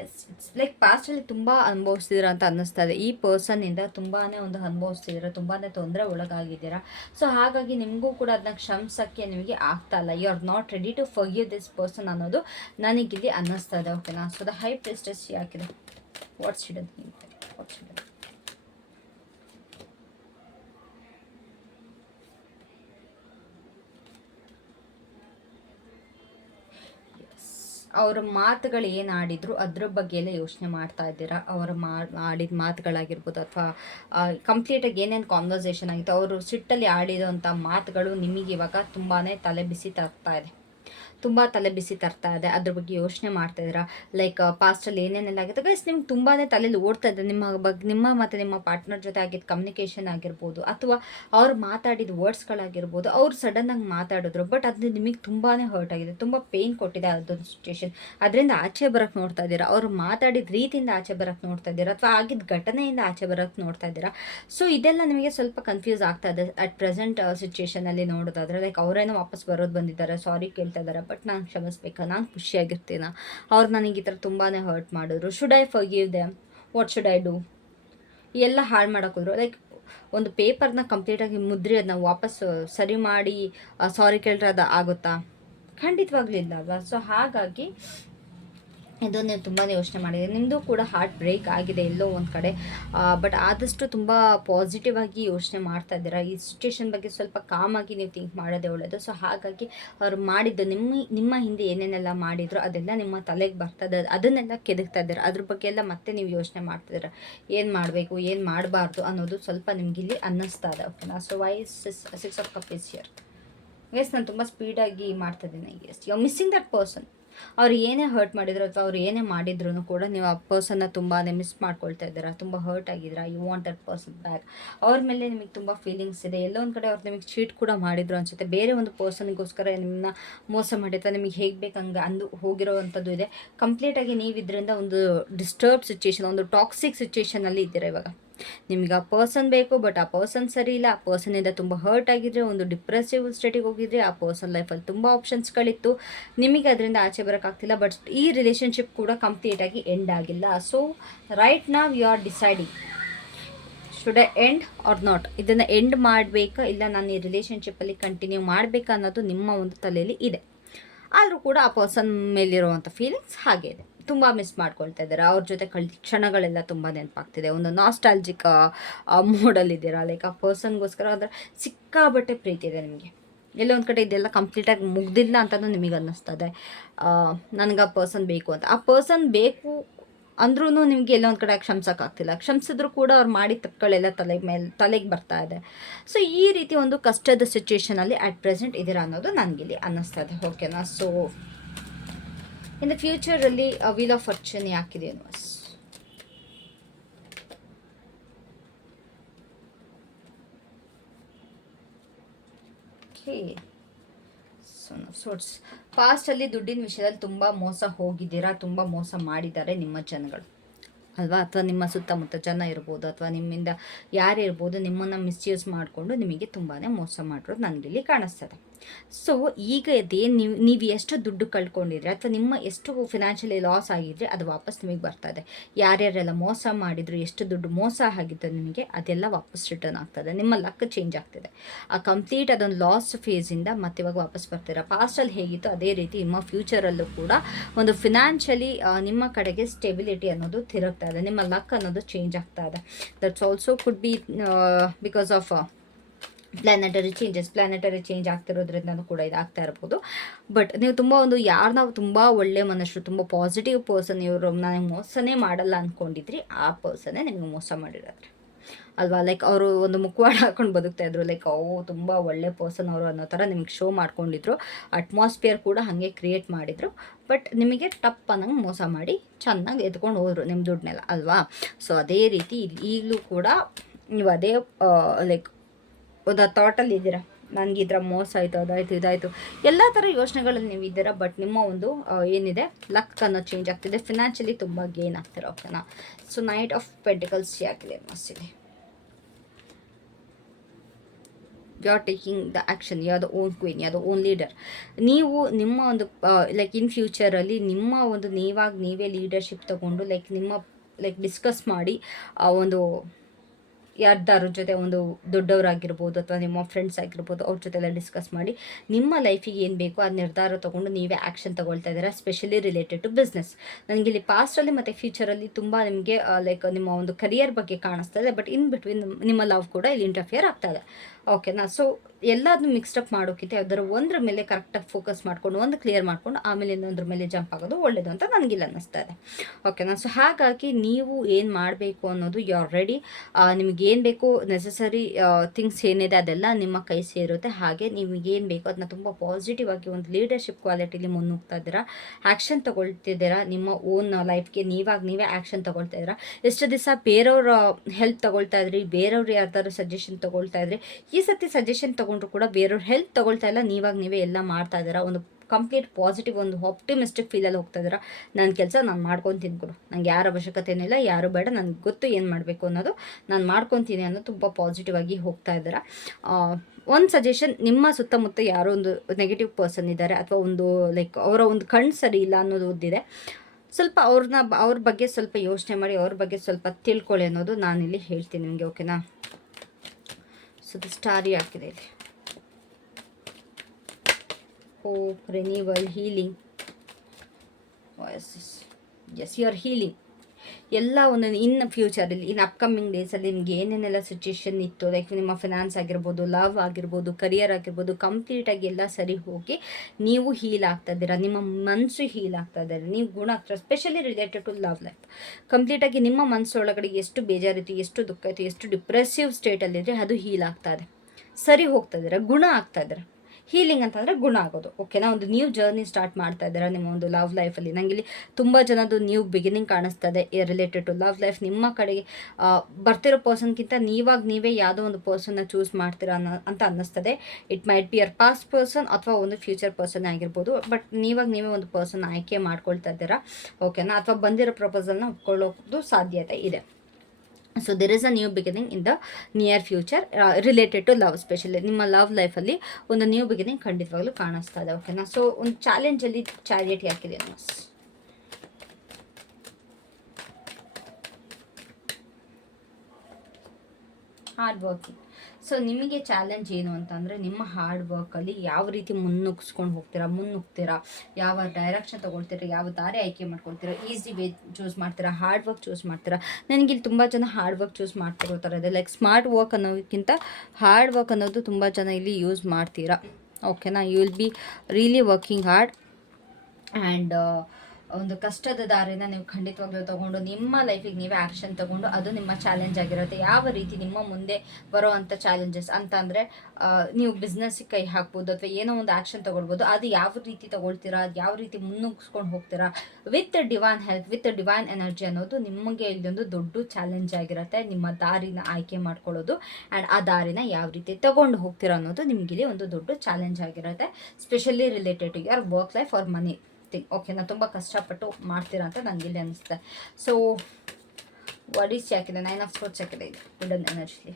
S1: ಎಸ್ ಇಟ್ಸ್ ಲೈಕ್ ಪಾಸ್ಟಲ್ಲಿ ತುಂಬ ಅನುಭವಿಸ್ತಿದ್ದೀರಾ ಅಂತ ಅನ್ನಿಸ್ತಾ ಇದೆ. ಈ ಪರ್ಸನ್ನಿಂದ ತುಂಬಾ ಒಂದು ಅನುಭವಿಸ್ತಿದ್ದೀರಾ ತುಂಬಾ ತೊಂದರೆ ಒಳಗಾಗಿದ್ದೀರಾ? ಸೊ ಹಾಗಾಗಿ ನಿಮಗೂ ಕೂಡ ಅದನ್ನ ಕ್ಷಮಿಸೋಕ್ಕೆ ನಿಮಗೆ ಆಗ್ತಾ ಇಲ್ಲ. You are not ready to forgive this person ಅನ್ನೋದು ನನಗಿಲ್ಲಿ ಅನ್ನಿಸ್ತಾ ಇದೆ ಓಕೆನಾ ಸೊ ದ ಹೈ ಪ್ರೆಸ್ಟೆಸ್ ಯಾಕಿದೆ ವಾಟ್ಸ್ ಇಡನ್ ವಾಟ್ಸ್ ಇಡನ್ ಅವರ ಮಾತುಗಳು ಏನು ಆಡಿದ್ರು ಅದ್ರ ಬಗ್ಗೆ ಎಲ್ಲ ಯೋಚನೆ ಮಾಡ್ತಾ ಇದ್ದೀರಾ? ಅವರ ಮಾ, ಆಡಿದ ಮಾತುಗಳಾಗಿರ್ಬೋದು ಅಥವಾ ಕಂಪ್ಲೀಟಾಗಿ ಏನೇನು ಕಾನ್ವರ್ಸೇಷನ್ ಆಗಿತ್ತು, ಅವರು ಸಿಟ್ಟಲ್ಲಿ ಆಡಿದಂಥ ಮಾತುಗಳು ನಿಮಗೆ ಇವಾಗ ತುಂಬಾ ತಲೆ ಬಿಸಿ ತರ್ತಾ ಇದೆ. ತುಂಬ ತಲೆ ಬಿಸಿ ತರ್ತಾ ಇದೆ, ಅದ್ರ ಬಗ್ಗೆ ಯೋಚನೆ ಮಾಡ್ತಾ ಇದ್ದೀರಾ? ಲೈಕ್ ಪಾಸ್ಟಲ್ಲಿ ಏನೇನೆಲ್ಲ ಆಗುತ್ತೆ ಗೈಸ್ ನಿಮ್ಗೆ ತುಂಬಾ ತಲೆಯಲ್ಲಿ ಓಡ್ತಾ ಇದೆ. ನಿಮ್ಮ ಬಗ್ಗೆ ನಿಮ್ಮ ಮತ್ತು ನಿಮ್ಮ ಪಾರ್ಟ್ನರ್ ಜೊತೆ ಆಗಿದ್ದ ಕಮ್ಯುನಿಕೇಷನ್ ಆಗಿರ್ಬೋದು, ಅಥವಾ ಅವ್ರು ಮಾತಾಡಿದ ವರ್ಡ್ಸ್ಗಳಾಗಿರ್ಬೋದು ಅವ್ರು ಸಡನ್ನಾಗಿ ಮಾತಾಡಿದ್ರು ಬಟ್ ಅದು ನಿಮಗೆ ತುಂಬಾ ಹರ್ಟ್ ಆಗಿದೆ. ತುಂಬ ಪೇಯ್ನ್ ಕೊಟ್ಟಿದೆ ಅದೊಂದು ಸಿಚುವೇಶನ್ ಅದರಿಂದ ಆಚೆ ಬರೋಕ್ಕೆ ನೋಡ್ತಾ ಇದ್ದೀರಾ? ಅವ್ರು ಮಾತಾಡಿದ ರೀತಿಯಿಂದ ಆಚೆ ಬರಕ್ಕೆ ನೋಡ್ತಾ ಇದ್ದೀರಾ? ಅಥವಾ ಆಗಿದ್ದ ಘಟನೆಯಿಂದ ಆಚೆ ಬರೋಕ್ಕೆ ನೋಡ್ತಾ ಇದ್ದೀರಾ? ಸೊ ಇದೆಲ್ಲ ನಿಮಗೆ ಸ್ವಲ್ಪ ಕನ್ಫ್ಯೂಸ್ ಆಗ್ತಾ ಇದೆ ಅಟ್ ಪ್ರೆಸೆಂಟ್ ಸಿಚುವೇಶನಲ್ಲಿ ನೋಡೋದಾದ್ರೆ. ಲೈಕ್ ಅವರೇನೋ ವಾಪಸ್ ಬರೋದು ಬಂದಿದ್ದಾರೆ ಸಾರಿ ಕೇಳ್ತಾ ಇದ್ದಾರೆ ಬಟ್ ನಾನು ಕ್ಷಮಿಸ್ಬೇಕಾ? ನಾನು ಖುಷಿಯಾಗಿರ್ತೀನ? ಅವ್ರು ನನಗೆ ಈ ಥರ ತುಂಬಾ ಹರ್ಟ್ ಮಾಡಿದ್ರು. Should I forgive them what should I do ಎಲ್ಲ ಹಾಳು ಮಾಡೋಕ್ಕೋದ್ರು ಲೈಕ್ ಒಂದು ಪೇಪರ್ನ ಕಂಪ್ಲೀಟಾಗಿ ಮುದ್ರಿ ಅದನ್ನ ವಾಪಸ್ ಸರಿ ಮಾಡಿ ಸಾರಿ ಕೇಳ್ರೆ ಅದು ಆಗುತ್ತಾ? ಖಂಡಿತವಾಗ್ಲಿಲ್ಲ ಅಲ್ವಾ ಸೊ ಹಾಗಾಗಿ ಇದು ನೀವು ತುಂಬಾ ಯೋಚನೆ ಮಾಡಿದೆ. ನಿಮ್ಮದು ಕೂಡ ಹಾರ್ಟ್ ಬ್ರೇಕ್ ಆಗಿದೆ ಎಲ್ಲೋ ಒಂದು ಕಡೆ. ಬಟ್ ಆದಷ್ಟು ತುಂಬ ಪಾಸಿಟಿವ್ ಆಗಿ ಯೋಚನೆ ಮಾಡ್ತಾ ಇದ್ದೀರಾ? ಈ ಸಿಚುಯೇಷನ್ ಬಗ್ಗೆ ಸ್ವಲ್ಪ ಕಾಮಾಗಿ ನೀವು ಥಿಂಕ್ ಮಾಡೋದೇ ಒಳ್ಳೆಯದು ಸೊ ಹಾಗಾಗಿ ಅವ್ರು ಮಾಡಿದ್ದು ನಿಮ್ಮ ನಿಮ್ಮ ಹಿಂದೆ ಏನೇನೆಲ್ಲ ಮಾಡಿದ್ರು ಅದೆಲ್ಲ ನಿಮ್ಮ ತಲೆಗೆ ಬರ್ತದೆ ಅದನ್ನೆಲ್ಲ ಕೆದಕ್ತಾ ಇದ್ದೀರಾ? ಅದ್ರ ಬಗ್ಗೆ ಎಲ್ಲ ಮತ್ತೆ ನೀವು ಯೋಚನೆ ಮಾಡ್ತಿದ್ದೀರ ಏನು ಮಾಡಬೇಕು, ಏನು ಮಾಡಬಾರ್ದು ಅನ್ನೋದು ಸ್ವಲ್ಪ ನಿಮಗಿಲ್ಲಿ ಅನ್ನಿಸ್ತಾ ಇದೆ ಓಕೆನಾ so why six of cup here yes ನಾನು ತುಂಬ ಸ್ಪೀಡಾಗಿ ಮಾಡ್ತಾ ಇದ್ದೀನಿ. Yes you missing that person ಅವ್ರು ಏನೇ ಹರ್ಟ್ ಮಾಡಿದ್ರು ಅಥವಾ ಅವ್ರು ಏನೇ ಮಾಡಿದ್ರು ಕೂಡ ನೀವು ಆ ಪರ್ಸನ್ನ ತುಂಬಾ ಮಿಸ್ ಮಾಡ್ಕೊಳ್ತಾ ಇದ್ದೀರಾ, ತುಂಬ ಹರ್ಟ್ ಆಗಿದ್ದೀರಾ you want that person back ಅವ್ರ ಮೇಲೆ ನಿಮಗೆ ತುಂಬ ಫೀಲಿಂಗ್ಸ್ ಇದೆ, ಎಲ್ಲೋ ಒಂದು ಕಡೆ ಅವ್ರು ನಿಮಗೆ ಚೀಟ್ ಕೂಡ ಮಾಡಿದ್ರು ಅನ್ಸುತ್ತೆ, ಬೇರೆ ಒಂದು ಪರ್ಸನ್ಗೋಸ್ಕರ ನಿಮ್ಮನ್ನ ಮೋಸ ಮಾಡಿ ಅಥವಾ ನಿಮಗೆ ಹೇಗೆ ಹಂಗೆ ಅಂದು ಹೋಗಿರೋವಂಥದ್ದು ಇದೆ. ಕಂಪ್ಲೀಟಾಗಿ ನೀವು ಇದರಿಂದ ಒಂದು ಡಿಸ್ಟರ್ಬ್ ಸಿಚುಯೇಷನ್ ಒಂದು ಟಾಕ್ಸಿಕ್ ಸಿಚುಯೇಷನಲ್ಲಿ ಇದ್ದೀರಾ ಇವಾಗ? ನಿಮ್ಗೆ ಆ ಪರ್ಸನ್ ಬೇಕು ಬಟ್ ಆ ಪರ್ಸನ್ ಸರಿ ಇಲ್ಲ, ಆ ಪರ್ಸನಿಂದ ತುಂಬ ಹರ್ಟ್ ಆಗಿದ್ರೆ, ಒಂದು ಡಿಪ್ರೆಸಿವ್ ಸ್ಟೇಟಿಗೆ ಹೋಗಿದ್ರೆ, ಆ ಪರ್ಸನ್ ಲೈಫಲ್ಲಿ ತುಂಬ ಆಪ್ಷನ್ಸ್ಗಳಿತ್ತು ನಿಮಗೆ ಅದರಿಂದ ಆಚೆ ಬರೋಕ್ಕಾಗ್ತಿಲ್ಲ ಬಟ್ ಈ ರಿಲೇಷನ್ಶಿಪ್ ಕೂಡ ಕಂಪ್ಲೀಟಾಗಿ ಎಂಡ್ ಆಗಿಲ್ಲ. So right now you are deciding should I end or not ಇದನ್ನು ಎಂಡ್ ಮಾಡಬೇಕಾ, ಇಲ್ಲ ನಾನು ಈ ರಿಲೇಷನ್ಶಿಪ್ಪಲ್ಲಿ ಕಂಟಿನ್ಯೂ ಮಾಡಬೇಕಾ ಅನ್ನೋದು ನಿಮ್ಮ ಒಂದು ತಲೆಯಲ್ಲಿ ಇದೆ. ಆದರೂ ಕೂಡ ಆ ಪರ್ಸನ್ ಮೇಲಿರುವಂಥ ಫೀಲಿಂಗ್ಸ್ ಹಾಗೆ ಇದೆ. ತುಂಬ ಮಿಸ್ ಮಾಡ್ಕೊಳ್ತಾ ಇದ್ದಾರೆ. ಅವ್ರ ಜೊತೆ ಕಳ್ ಕ್ಷಣಗಳೆಲ್ಲ ತುಂಬ ನೆನಪಾಗ್ತಿದೆ. ಒಂದು ನಾಸ್ಟಾಲ್ಜಿಕ್ ಮೂಡಲ್ಲಿದ್ದೀರಾ ಲೈಕ್ ಆ ಪರ್ಸನ್ಗೋಸ್ಕರ ಅದರ ಸಿಕ್ಕಾಬಟ್ಟೆ ಪ್ರೀತಿ ಇದೆ ನಿಮಗೆ. ಎಲ್ಲೋ ಒಂದು ಕಡೆ ಇದೆಲ್ಲ ಕಂಪ್ಲೀಟಾಗಿ ಮುಗ್ದಿಲ್ಲ ಅಂತಲೂ ನಿಮಗೆ ಅನ್ನಿಸ್ತದೆ. ನನಗೆ ಆ ಪರ್ಸನ್ ಬೇಕು ಅಂತ. ಆ ಪರ್ಸನ್ ಬೇಕು ಅಂದ್ರೂ ನಿಮಗೆ ಎಲ್ಲೊಂದು ಕಡೆ ಕ್ಷಮಿಸೋಕ್ಕಾಗ್ತಿಲ್ಲ. ಕ್ಷಮಿಸಿದ್ರು ಕೂಡ ಅವ್ರು ಮಾಡಿದ ತಪ್ಪುಗಳೆಲ್ಲ ತಲೆ ಮೇಲೆ, ತಲೆಗೆ ಬರ್ತಾ ಇದೆ. ಸೊ ಈ ರೀತಿ ಒಂದು ಕಷ್ಟದ ಸಿಚುವೇಷನಲ್ಲಿ ಅಟ್ ಪ್ರೆಸೆಂಟ್ ಇದ್ದೀರಾ ಅನ್ನೋದು ನನಗಿಲ್ಲಿ ಅನ್ನಿಸ್ತದೆ. ಓಕೆನಾ ಸೊ ಇನ್ ದ ಫ್ಯೂಚರಲ್ಲಿ wheel of fortune ಯಾಕಿದೆ universe okay so so it's ಪಾಸ್ಟಲ್ಲಿ ದುಡ್ಡಿನ ವಿಷಯದಲ್ಲಿ ತುಂಬ ಮೋಸ ಹೋಗಿದ್ದೀರಾ? ತುಂಬ ಮೋಸ ಮಾಡಿದ್ದಾರೆ ನಿಮ್ಮ ಜನಗಳು. ಅಲ್ವಾ? ಅಥವಾ ನಿಮ್ಮ ಸುತ್ತಮುತ್ತ ಜನ ಇರ್ಬೋದು, ಅಥವಾ ನಿಮ್ಮಿಂದ ಯಾರು ಇರ್ಬೋದು ನಿಮ್ಮನ್ನು ಮಿಸ್ಯೂಸ್ ಮಾಡಿಕೊಂಡು ನಿಮಗೆ ತುಂಬಾ ಮೋಸ ಮಾಡಿರೋದು ನನಗಿಲ್ಲಿ ಕಾಣಿಸ್ತದೆ. ಸೊ ಈಗ ಅದೇನು ನೀವು ನೀವು ಎಷ್ಟು ದುಡ್ಡು ಕಳ್ಕೊಂಡಿದ್ರೆ ಅಥವಾ ನಿಮ್ಮ ಎಷ್ಟು ಫಿನಾನ್ಷಿಯಲಿ ಲಾಸ್ ಆಗಿದ್ರೆ ಅದು ವಾಪಸ್ ನಿಮಗೆ ಬರ್ತಾ ಇದೆ. ಯಾರ್ಯಾರೆಲ್ಲ ಮೋಸ ಮಾಡಿದ್ರು, ಎಷ್ಟು ದುಡ್ಡು ಮೋಸ ಆಗಿತ್ತು ನಿಮಗೆ, ಅದೆಲ್ಲ ವಾಪಸ್ ರಿಟರ್ನ್ ಆಗ್ತದೆ. ನಿಮ್ಮ ಲಕ್ ಚೇಂಜ್ ಆಗ್ತಿದೆ. ಆ ಕಂಪ್ಲೀಟ್ ಅದೊಂದು ಲಾಸ್ ಫೇಸಿಂದ ಮತ್ತೆ ಇವಾಗ ವಾಪಸ್ ಬರ್ತೀರಾ? ಪಾಸ್ಟಲ್ಲಿ ಹೇಗಿತ್ತು? ಅದೇ ರೀತಿ ನಿಮ್ಮ ಫ್ಯೂಚರಲ್ಲೂ ಕೂಡ ಒಂದು ಫಿನಾನ್ಷಿಯಲಿ ನಿಮ್ಮ ಕಡೆಗೆ ಸ್ಟೆಬಿಲಿಟಿ ಅನ್ನೋದು ತಿರುಗ್ತಾ ಇದೆ. ನಿಮ್ಮ ಲಕ್ ಅನ್ನೋದು ಚೇಂಜ್ ಆಗ್ತಾ ಇದೆ. That's also could be because of planetary changes planetary change ಆಗ್ತಿರೋದ್ರಿಂದ ಕೂಡ ಇದಾಗ್ತಾ ಇರ್ಬೋದು. ಬಟ್ ನೀವು ತುಂಬ ಒಂದು ಯಾರು ನಾವು ತುಂಬ ಒಳ್ಳೆ ಮನುಷ್ಯರು, ತುಂಬ ಪಾಸಿಟಿವ್ ಪರ್ಸನ್ ಇವರು ನನಗೆ ಮೋಸನೇ ಮಾಡಲ್ಲ ಅಂದ್ಕೊಂಡಿದ್ರಿ ಆ ಪರ್ಸನ್ನೇ ನಿಮಗೆ ಮೋಸ ಮಾಡಿರೋದ್ರೆ. ಅಲ್ವಾ? ಲೈಕ್ ಅವರು ಒಂದು ಮುಖವಾಡ ಹಾಕೊಂಡು ಬದುಕ್ತಾ ಇದ್ರು ಲೈಕ್ ಅವು ತುಂಬ ಒಳ್ಳೆ ಪರ್ಸನ್ ಅವರು ಅನ್ನೋ ಥರ ನಿಮಗೆ ಶೋ ಮಾಡ್ಕೊಂಡಿದ್ರು. ಅಟ್ಮಾಸ್ಫಿಯರ್ ಕೂಡ ಹಾಗೆ ಕ್ರಿಯೇಟ್ ಮಾಡಿದರು. ಬಟ್ ನಿಮಗೆ ಟಪ್ ಅನ್ನಂಗೆ ಮೋಸ ಮಾಡಿ ಚೆನ್ನಾಗಿ ಎತ್ಕೊಂಡು ಹೋದರು ನಿಮ್ಮ ದುಡ್ಡನ್ನೆಲ್ಲ ಅಲ್ವಾ? ಸೊ ಅದೇ ರೀತಿ ಈಗಲೂ ಕೂಡ ನೀವು ಅದೇ ಲೈಕ್ ಒಂದು ಥಾಟಲ್ಲಿ ಇದ್ದೀರಾ? ನನಗೆ ಇದ್ರ ಮೋಸ ಆಯಿತು, ಅದಾಯಿತು, ಇದಾಯಿತು. ಎಲ್ಲ ಥರ ಯೋಚನೆಗಳಲ್ಲಿ ನೀವು ಇದ್ದೀರಾ ಬಟ್ ನಿಮ್ಮ ಒಂದು ಏನಿದೆ? ಲಕ್ ಅನ್ನೋ ಚೇಂಜ್ ಆಗ್ತಿದೆ. ಫಿನಾನ್ಷಿಯಲಿ ತುಂಬ ಗೇನ್ ಆಗ್ತಿರೋ ಓಕೆನಾ ಸೊ ನೈಟ್ ಆಫ್ ಪೆಂಟಿಕಲ್ಸ್ ಯಾಕಿದೆ ಮಸ್ತಿದೆ you are taking the action you the own queen you own leader ನೀವು ನಿಮ್ಮ ಒಂದು ಲೈಕ್ ಇನ್ ಫ್ಯೂಚರಲ್ಲಿ ನಿಮ್ಮ ಒಂದು ನೀವಾಗಿ ನೀವೇ ಲೀಡರ್ಶಿಪ್ ತಗೊಂಡು ಲೈಕ್ ನಿಮ್ಮ ಲೈಕ್ ಡಿಸ್ಕಸ್ ಮಾಡಿ, ಆ, ಒಂದು ಯಾರ್ದಾರ ಜೊತೆ ಒಂದು ದೊಡ್ಡವರಾಗಿರ್ಬೋದು ಅಥವಾ ನಿಮ್ಮ ಫ್ರೆಂಡ್ಸ್ ಆಗಿರ್ಬೋದು ಅವ್ರ ಜೊತೆ ಎಲ್ಲ ಡಿಸ್ಕಸ್ ಮಾಡಿ ನಿಮ್ಮ ಲೈಫಿಗೆ ಏನು ಬೇಕೋ ಆ ನಿರ್ಧಾರ ತೊಗೊಂಡು ನೀವೇ ಆ್ಯಕ್ಷನ್ ತೊಗೊಳ್ತಾ ಇದ್ದೀರಾ ಸ್ಪೆಷಲಿ ರಿಲೇಟೆಡ್ ಟು ಬಿಸ್ನೆಸ್ ನನಗೆ ಇಲ್ಲಿ ಪಾಸ್ಟಲ್ಲಿ ಮತ್ತು ಫ್ಯೂಚರಲ್ಲಿ ತುಂಬ ನಿಮಗೆ ಲೈಕ್ ನಿಮ್ಮ ಒಂದು ಕರಿಯರ್ ಬಗ್ಗೆ ಕಾಣಿಸ್ತಾ ಇದೆ ಬಟ್ ಇನ್ ಬಿಟ್ವೀನ್ ನಿಮ್ಮ ಲವ್ ಕೂಡ ಇಲ್ಲಿ ಇಂಟರ್ಫಿಯರ್ ಆಗ್ತಾ ಇದೆ. ಓಕೆನಾ ಸೊ ಎಲ್ಲದನ್ನು ಮಿಕ್ಸ್ಡಪ್ ಮಾಡೋಕ್ಕಿಂತ ಯಾವ್ದಾರ ಒಂದ್ರ ಮೇಲೆ ಕರೆಕ್ಟಾಗಿ ಫೋಕಸ್ ಮಾಡ್ಕೊಂಡು, ಒಂದು ಕ್ಲಿಯರ್ ಮಾಡ್ಕೊಂಡು, ಆಮೇಲೆ ಇನ್ನೊಂದ್ರ ಮೇಲೆ ಜಂಪ್ ಆಗೋದು ಒಳ್ಳೇದು ಅಂತ ನನಗಿಲ್ಲ ಅನ್ನಿಸ್ತಾ ಇದೆ. ಓಕೆನಾ ಸೊ ಹಾಗಾಗಿ ನೀವು ಏನು ಮಾಡಬೇಕು ಅನ್ನೋದು ಯು ಆರ್ ರೆಡಿ ನಿಮ್ಗೆ ಏನು ಬೇಕು ನೆಸಸರಿ ಥಿಂಗ್ಸ್ ಏನಿದೆ ಅದೆಲ್ಲ ನಿಮ್ಮ ಕೈ ಸೇರುತ್ತೆ. ಹಾಗೆ ನಿಮಗೇನು ಬೇಕೋ ಅದನ್ನ ತುಂಬ ಪಾಸಿಟಿವ್ ಆಗಿ ಒಂದು ಲೀಡರ್ಶಿಪ್ ಕ್ವಾಲಿಟಿಲಿ ಮುನ್ನುಗ್ತಾ ಇದ್ದೀರಾ ಆ್ಯಕ್ಷನ್ ತಗೊಳ್ತಿದ್ದೀರಾ, ನಿಮ್ಮ ಓನ್ ಲೈಫ್ಗೆ ನೀವಾಗ ನೀವೇ ಆ್ಯಕ್ಷನ್ ತಗೊಳ್ತಾ ಇದ್ದೀರಾ. ಎಷ್ಟು ದಿವಸ ಬೇರೆಯವ್ರ ಹೆಲ್ಪ್ ತಗೊಳ್ತಾ ಇದ್ರಿ, ಬೇರೆಯವ್ರು ಯಾರ್ದಾದ್ರು ಸಜೆಷನ್ ತಗೊಳ್ತಾ ಇದ್ರಿ, ಈ ಸತಿ ಸಜೆಷನ್ ತೊಗೊಂಡ್ರು ಕೂಡ ಬೇರೆಯವ್ರ ಹೆಲ್ಪ್ ತಗೊಳ್ತಾ ಇಲ್ಲ. ನೀವಾಗ ನೀವೇ ಎಲ್ಲ ಮಾಡ್ತಾ ಇದ್ದೀರಾ? ಒಂದು ಕಂಪ್ಲೀಟ್ ಪಾಸಿಟಿವ್ ಒಂದು ಆಪ್ಟಿಮಿಸ್ಟಿಕ್ ಫೀಲಲ್ಲಿ ಹೋಗ್ತಾ ಇದ್ದೀರಾ? ನನ್ನ ಕೆಲಸ ನಾನು ಮಾಡ್ಕೊಂಡು ತಿನ್ಕೊಡು ನಂಗೆ ಯಾರ ಅವಶ್ಯಕತೆ ಇಲ್ಲ, ಯಾರು ಬೇಡ. ನನಗೆ ಗೊತ್ತು ಏನು ಮಾಡಬೇಕು ಅನ್ನೋದು ನಾನು ಮಾಡ್ಕೊತೀನಿ ಅನ್ನೋದು ತುಂಬ ಪಾಸಿಟಿವ್ ಆಗಿ ಹೋಗ್ತಾ ಇದ್ದೀರಾ? ಒಂದು ಸಜೆಷನ್ ನಿಮ್ಮ ಸುತ್ತಮುತ್ತ ಯಾರೋ ಒಂದು ನೆಗೆಟಿವ್ ಪರ್ಸನ್ ಇದ್ದಾರೆ ಅಥವಾ ಒಂದು ಲೈಕ್ ಅವರ ಒಂದು ಕಣ್ಣು ಸರಿ ಇಲ್ಲ ಅನ್ನೋದು ಓದಿದೆ ಸ್ವಲ್ಪ ಅವ್ರನ್ನ ಅವ್ರ ಬಗ್ಗೆ ಸ್ವಲ್ಪ ಯೋಚನೆ ಮಾಡಿ, ಅವ್ರ ಬಗ್ಗೆ ಸ್ವಲ್ಪ ತಿಳ್ಕೊಳ್ಳಿ ಅನ್ನೋದು ನಾನಿಲ್ಲಿ ಹೇಳ್ತೀನಿ ನಿಮಗೆ ಓಕೆನಾ ಸೊ ಸ್ಟಾರಿ ಹಾಕಿದೆ ಇಲ್ಲಿ. Hope renewal healing yes you are healing ಎಲ್ಲ ಒಂದೊಂದು ಇನ್ ಫ್ಯೂಚರಲ್ಲಿ ಇನ್ ಅಪ್ಕಮಿಂಗ್ ಡೇಸಲ್ಲಿ ನಿಮ್ಗೆ ಏನೇನೆಲ್ಲ ಸಿಚುಯೇಷನ್ ಇತ್ತು? ಲೈಕ್ ನಿಮ್ಮ ಫಿನಾನ್ಸ್ ಆಗಿರ್ಬೋದು ಲವ್ ಆಗಿರ್ಬೋದು ಕರಿಯರ್ ಆಗಿರ್ಬೋದು ಕಂಪ್ಲೀಟಾಗಿ ಎಲ್ಲ ಸರಿ ಹೋಗಿ ನೀವು ಹೀಲ್ ಆಗ್ತಾ ಇದ್ದೀರಾ? ನಿಮ್ಮ ಮನಸ್ಸು ಹೀಲ್ ಆಗ್ತಾ ನೀವು ಗುಣ ಆಗ್ತಾ specially related to love life ಕಂಪ್ಲೀಟಾಗಿ ನಿಮ್ಮ ಮನಸ್ಸೊಳಗಡೆ ಎಷ್ಟು ಬೇಜಾರಿತ್ತು, ಎಷ್ಟು ದುಃಖ ಇತ್ತು, ಎಷ್ಟು ಡಿಪ್ರೆಸಿವ್ ಸ್ಟೇಟಲ್ಲಿದ್ದರೆ ಅದು ಹೀಲ್ ಆಗ್ತಾ ಇದೆ. ಸರಿ ಹೋಗ್ತಾ ಇದ್ದೀರಾ? ಗುಣ ಆಗ್ತಾ ಹೀಲಿಂಗ್ ಅಂತಂದರೆ ಗುಣ ಆಗೋದು. ಓಕೆನಾ ಒಂದು ನ್ಯೂ ಜರ್ನಿ ಸ್ಟಾರ್ಟ್ ಮಾಡ್ತಾ ಇದ್ದೀರಾ, ನಿಮ್ಮ ಒಂದು ಲವ್ ಲೈಫಲ್ಲಿ ನನಗೆ ಇಲ್ಲಿ ತುಂಬ ಜನದ್ದು ನ್ಯೂ ಬಿಗಿನಿಂಗ್ ಕಾಣಿಸ್ತಾ ಇದೆ ರಿಲೇಟೆಡ್ ಟು ಲವ್ ಲೈಫ್ ನಿಮ್ಮ ಕಡೆಗೆ ಬರ್ತಿರೋ ಪರ್ಸನ್ಗಿಂತ ನೀವಾಗ ನೀವೇ ಯಾವುದೋ ಒಂದು ಪರ್ಸನ್ನ ಚೂಸ್ ಮಾಡ್ತೀರಾ ಅಂತ ಅನ್ನಿಸ್ತದೆ. It might be your past person ಅಥವಾ ಒಂದು ಫ್ಯೂಚರ್ ಪರ್ಸನ್ ಆಗಿರ್ಬೋದು ಬಟ್ ನೀವಾಗ ನೀವೇ ಒಂದು ಪರ್ಸನ್ ಆಯ್ಕೆ ಮಾಡ್ಕೊಳ್ತಾ ಇದ್ದೀರಾ. ಓಕೆನಾ ಅಥವಾ ಬಂದಿರೋ ಪ್ರಪೋಸಲ್ನ ಒಪ್ಕೊಳ್ಳೋದು ಸಾಧ್ಯತೆ ಇದೆ. So there is a new beginning in the near future related to love specially ನಿಮ್ಮ ಲವ್ ಲೈಫಲ್ಲಿ ಒಂದು ನ್ಯೂ ಬಿಗಿನಿಂಗ್ ಖಂಡಿತವಾಗ್ಲೂ ಕಾಣಿಸ್ತಾ ಇದೆ ಓಕೆನಾ ಸೊ ಒಂದು ಚಾಲೆಂಜಲ್ಲಿ ಚಾರಿಟಿ ಹಾಕಿದೆ ಅನ್ನೋಸ್ ಹಾರ್ಡ್ ವರ್ಕಿಂಗ್ ಸೊ ನಿಮಗೆ ಚಾಲೆಂಜ್ ಏನು ಅಂತಂದರೆ ನಿಮ್ಮ ಹಾರ್ಡ್ ವರ್ಕಲ್ಲಿ ಯಾವ ರೀತಿ ಮುನ್ನುಗ್ಸ್ಕೊಂಡು ಹೋಗ್ತೀರಾ, ಮುನ್ನುಗ್ತೀರಾ? ಯಾವ ಡೈರೆಕ್ಷನ್ ತೊಗೊಳ್ತೀರಾ, ಯಾವ ದಾರಿ ಆಯ್ಕೆ ಮಾಡ್ಕೊಳ್ತೀರಾ? ಈಸಿ ವೇ ಚೂಸ್ ಮಾಡ್ತೀರಾ ಹಾರ್ಡ್ ವರ್ಕ್ ಚೂಸ್ ಮಾಡ್ತೀರಾ? ನನಗಿಲ್ಲಿ ತುಂಬ ಜನ ಹಾರ್ಡ್ ವರ್ಕ್ ಚೂಸ್ ಮಾಡ್ತಿರೋ ಥರ ಇದೆ. ಲೈಕ್ ಸ್ಮಾರ್ಟ್ ವರ್ಕ್ ಅನ್ನೋದಕ್ಕಿಂತ ಹಾರ್ಡ್ ವರ್ಕ್ ಅನ್ನೋದು ತುಂಬ ಜನ ಇಲ್ಲಿ ಯೂಸ್ ಮಾಡ್ತೀರಾ. ಓಕೆನಾ you will be really working hard and ಒಂದು ಕಷ್ಟದ ದಾರಿನ ನೀವು ಖಂಡಿತವಾಗ್ಲೂ ತಗೊಂಡು ನಿಮ್ಮ ಲೈಫಿಗೆ ನೀವೇ ಆ್ಯಕ್ಷನ್ ತಗೊಂಡು ಅದು ನಿಮ್ಮ ಚಾಲೆಂಜ್ ಆಗಿರುತ್ತೆ. ಯಾವ ರೀತಿ ನಿಮ್ಮ ಮುಂದೆ ಬರೋ ಅಂಥ ಚಾಲೆಂಜಸ್ ಅಂತ ಅಂದರೆ ನೀವು ಬಿಸ್ನೆಸ್ಸಿಗೆ ಕೈ ಹಾಕ್ಬೋದು ಅಥವಾ ಏನೋ ಒಂದು ಆ್ಯಕ್ಷನ್ ತಗೊಳ್ಬೋದು, ಅದು ಯಾವ ರೀತಿ ತಗೊಳ್ತೀರಾ, ಅದು ಯಾವ ರೀತಿ ಮುನ್ನುಗ್ಸ್ಕೊಂಡು ಹೋಗ್ತೀರಾ with divine health with divine energy ಅನ್ನೋದು ನಿಮಗೆ ಇಲ್ಲೊಂದು ದೊಡ್ಡ ಚಾಲೆಂಜ್ ಆಗಿರುತ್ತೆ. ನಿಮ್ಮ ದಾರಿನ ಆಯ್ಕೆ ಮಾಡ್ಕೊಳ್ಳೋದು ಆ್ಯಂಡ್ ಆ ದಾರಿನ ಯಾವ ರೀತಿ ತಗೊಂಡು ಹೋಗ್ತೀರಾ ಅನ್ನೋದು ನಿಮಗಿಲ್ಲಿ ಒಂದು ದೊಡ್ಡ ಚಾಲೆಂಜ್ ಆಗಿರುತ್ತೆ. Specially related to your work life or money thing ನಾನು ತುಂಬ ಕಷ್ಟಪಟ್ಟು ಮಾಡ್ತೀರಾ ಅಂತ ನನಗೆ ಇಲ್ಲಿ ಅನಿಸುತ್ತೆ. ಸೊ ವಾಟ್ ಈಸ್ ಯಾಕಿದೆ ನೈನ್ ಆಫ್ ಸ್ಪೋರ್ಟ್ಸ್ ಯಾಕಿದೆ ಇದು. ವುಡನ್ ಎನರ್ಜಿಲಿ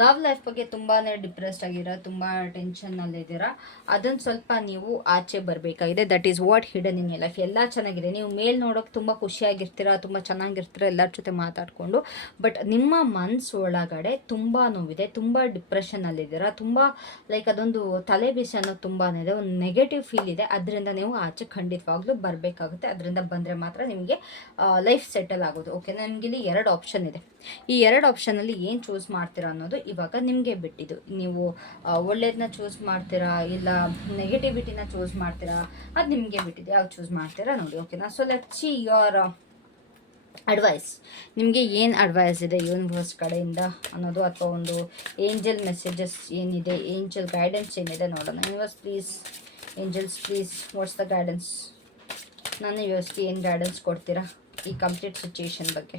S1: ಲವ್ ಲೈಫ್ ಬಗ್ಗೆ ತುಂಬಾ ಡಿಪ್ರೆಸ್ಡ್ ಆಗಿರ, ತುಂಬ ಟೆನ್ಷನ್ನಲ್ಲಿದ್ದೀರಾ ಅದನ್ನು ಸ್ವಲ್ಪ ನೀವು ಆಚೆ ಬರಬೇಕಾಗಿದೆ. That is what hidden in life ಎಲ್ಲ ಚೆನ್ನಾಗಿದೆ. ನೀವು ಮೇಲ್ ನೋಡೋಕೆ ತುಂಬ ಖುಷಿಯಾಗಿರ್ತೀರಾ, ತುಂಬ ಚೆನ್ನಾಗಿರ್ತೀರ, ಎಲ್ಲರ ಜೊತೆ ಮಾತಾಡಿಕೊಂಡು. ಬಟ್ ನಿಮ್ಮ ಮನಸ್ಸು ಒಳಗಡೆ ತುಂಬ ನೋವಿದೆ, ತುಂಬ ಡಿಪ್ರೆಷನ್ನಲ್ಲಿದ್ದೀರಾ ತುಂಬ ಲೈಕ್ ಅದೊಂದು ತಲೆ ಬಿಸಿ ಅನ್ನೋದು ತುಂಬಾ ಇದೆ, ಒಂದು ನೆಗೆಟಿವ್ ಫೀಲ್ ಇದೆ. ಅದರಿಂದ ನೀವು ಆಚೆ ಖಂಡಿತವಾಗ್ಲೂ ಬರಬೇಕಾಗುತ್ತೆ. ಅದರಿಂದ ಬಂದರೆ ಮಾತ್ರ ನಿಮಗೆ ಲೈಫ್ ಸೆಟಲ್ ಆಗೋದು. ಓಕೆ ನನಗಿಲ್ಲಿ ಎರಡು ಆಪ್ಷನ್ ಇದೆ. ಈ ಎರಡು ಆಪ್ಷನಲ್ಲಿ ಏನು ಚೂಸ್ ಮಾಡ್ತೀರಾ ಅನ್ನೋದು ಇವಾಗ ನಿಮಗೆ ಬಿಟ್ಟಿದ್ದು. ನೀವು ಒಳ್ಳೇದನ್ನ ಚೂಸ್ ಮಾಡ್ತೀರಾ, ಇಲ್ಲ ನೆಗೆಟಿವಿಟಿನ ಚೂಸ್ ಮಾಡ್ತೀರಾ, ಅದು ನಿಮಗೆ ಬಿಟ್ಟಿದೆ ಯಾವ್ದು ಚೂಸ್ ಮಾಡ್ತೀರಾ ನೋಡಿ ಓಕೆನಾ so let see your advice ನಿಮಗೆ ಏನು ಅಡ್ವೈಸ್ ಇದೆ ಯೂನಿವರ್ಸ್ ಕಡೆಯಿಂದ ಅನ್ನೋದು ಅಥವಾ ಒಂದು ಏಂಜಲ್ ಮೆಸೇಜಸ್ ಏನಿದೆ ಏಂಜಲ್ ಗೈಡೆನ್ಸ್ ಏನಿದೆ ನೋಡೋಣ. Universe please angels please what's the guidance ನಾನು ಯೂನಿವರ್ಸ್ಗೆ ಏನು ಗೈಡೆನ್ಸ್ ಕೊಡ್ತೀರಾ ಈ ಕಂಪ್ಲೀಟ್ ಸಿಚುಯೇಷನ್ ಬಗ್ಗೆ?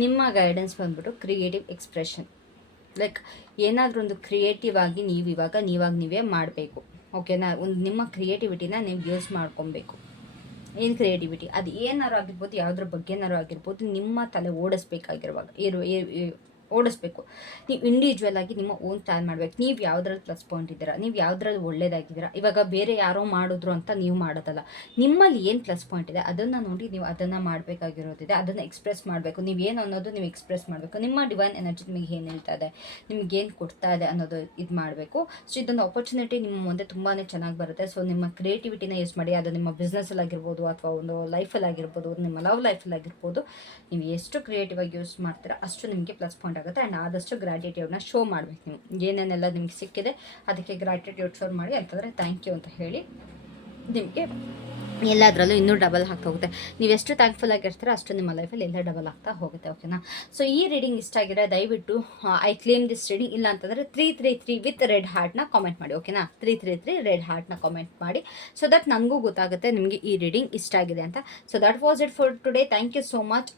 S1: ನಿಮ್ಮ ಗೈಡೆನ್ಸ್ ಬಂದ್ಬಿಟ್ಟು ಕ್ರಿಯೇಟಿವ್ ಎಕ್ಸ್ಪ್ರೆಷನ್ ಲೈಕ್ ಏನಾದರೂ ಒಂದು ಕ್ರಿಯೇಟಿವ್ ಆಗಿ ನೀವು ಇವಾಗ ನೀವಾಗ ನೀವೇ ಮಾಡಬೇಕು. ಓಕೆನಾ ಒಂದು ನಿಮ್ಮ ಕ್ರಿಯೇಟಿವಿಟಿನ ನೀವು ಯೂಸ್ ಮಾಡ್ಕೊಬೇಕು. ಏನು ಕ್ರಿಯೇಟಿವಿಟಿ ಅದು ಏನಾರು ಆಗಿರ್ಬೋದು, ಯಾವುದ್ರ ಬಗ್ಗೆನಾರು ಆಗಿರ್ಬೋದು, ನಿಮ್ಮ ತಲೆ ಓಡಿಸ್ಬೇಕಾಗಿರುವಾಗ ಇರು ಓಡಿಸ್ಬೇಕು. ನೀವು ಇಂಡಿವಿಜುವಲ್ ಆಗಿ ನಿಮ್ಮ ಓನ್ ಸ್ಟ್ಯಾಂಡ್ ಮಾಡ್ಬೇಕು. ನೀವು ಯಾವ್ದ್ರಲ್ಲಿ ಪ್ಲಸ್ ಪಾಯಿಂಟ್ ಇದ್ದೀರಾ? ನೀವು ಯಾವ್ದ್ರಲ್ಲಿ ಒಳ್ಳೇದಾಗಿದ್ದೀರಾ? ಇವಾಗ ಬೇರೆ ಯಾರೋ ಮಾಡಿದ್ರು ಅಂತ ನೀವು ಮಾಡೋದಲ್ಲ. ನಿಮ್ಮಲ್ಲಿ ಏನು ಪ್ಲಸ್ ಪಾಯಿಂಟ್ ಇದೆ? ಅದನ್ನು ನೋಡಿ ನೀವು ಅದನ್ನು ಮಾಡಬೇಕಾಗಿರೋದಿದೆ. ಅದನ್ನು ಎಕ್ಸ್ಪ್ರೆಸ್ ಮಾಡಬೇಕು. ನೀವು ಏನು ಅನ್ನೋದು ನೀವು ಎಕ್ಸ್ಪ್ರೆಸ್ ಮಾಡಬೇಕು. ನಿಮ್ಮ ಡಿವೈನ್ ಎನರ್ಜಿ ನಿಮಗೆ ಏನು ಹೇಳ್ತಾ ಇದೆ? ನಿಮ್ಗೆ ಏನು ಕೊಡ್ತಾ ಇದೆ ಅನ್ನೋದು ಇದು ಮಾಡಬೇಕು. ಸೊ ಇದೊಂದು ಆಪರ್ಚುನಿಟಿ ನಿಮ್ಮ ಮುಂದೆ ತುಂಬಾ ಚೆನ್ನಾಗಿ ಬರುತ್ತೆ. ಸೊ ನಿಮ್ಮ ಕ್ರಿಯೇಟಿವಿಟಿನ ಯೂಸ್ ಮಾಡಿ, ಅದು ನಿಮ್ಮ ಬಿಸ್ನೆಸ್ಸಲ್ಲಿ ಆಗಿರ್ಬೋದು ಅಥವಾ ಒಂದು ಲೈಫಲ್ಲಿ ಆಗಿರ್ಬೋದು, ನಿಮ್ಮ ಲವ್ ಲೈಫಲ್ಲಿ ಆಗಿರ್ಬೋದು, ನೀವು ಎಷ್ಟು ಕ್ರಿಯೇಟಿವ್ ಆಗಿ ಯೂಸ್ ಮಾಡ್ತೀರಾ, ಅಷ್ಟು ನಿಮಗೆ ಪ್ಲಸ್ ಪಾಯಿಂಟ್ ಆಗುತ್ತೆ ಆ್ಯಂಡ್ ಆದಷ್ಟು ಗ್ರ್ಯಾಟಿಟ್ಯೂಡ್ನ ಶೋ ಮಾಡಬೇಕು ನೀವು. ಏನೇನೆಲ್ಲ ನಿಮ್ಗೆ ಸಿಕ್ಕಿದೆ, ಅದಕ್ಕೆ ಗ್ರ್ಯಾಟಿಟ್ಯೂಡ್ ಶೋ ಮಾಡಿ ಅಂತಂದರೆ ಥ್ಯಾಂಕ್ ಯು ಅಂತ ಹೇಳಿ. ನಿಮಗೆ? ಎಲ್ಲದರಲ್ಲೂ ಇನ್ನೂ ಡಬಲ್ ಆಗ್ತಾ ಹೋಗುತ್ತೆ. ನೀವು ಎಷ್ಟು ಥ್ಯಾಂಕ್ಫುಲ್ ಆಗಿರ್ತೀರೋ ಅಷ್ಟು ನಿಮ್ಮ ಲೈಫಲ್ಲಿ ಎಲ್ಲ ಡಬಲ್ ಆಗ್ತಾ ಹೋಗುತ್ತೆ ಓಕೆನಾ ಸೊ ಈ ರೀಡಿಂಗ್ ಇಷ್ಟ ಆಗಿದೆ ದಯವಿಟ್ಟು ಐ ಕ್ಲೇಮ್ ದಿಸ್ ರೀಡಿಂಗ್ ಇಲ್ಲ ಅಂತಂದರೆ three three three with red ಹಾರ್ಟ್ನ comment ಮಾಡಿ ಓಕೆನಾ ತ್ರೀ ತ್ರೀ ತ್ರೀ ರೆಡ್ ಹಾರ್ಟ್ನ ಕಾಮೆಂಟ್ ಮಾಡಿ ಸೊ ದಟ್ ನನಗೂ ಗೊತ್ತಾಗುತ್ತೆ ನಿಮಗೆ ಈ ರೀಡಿಂಗ್ ಇಷ್ಟ ಆಗಿದೆ ಅಂತ. So that was it for today thank you so much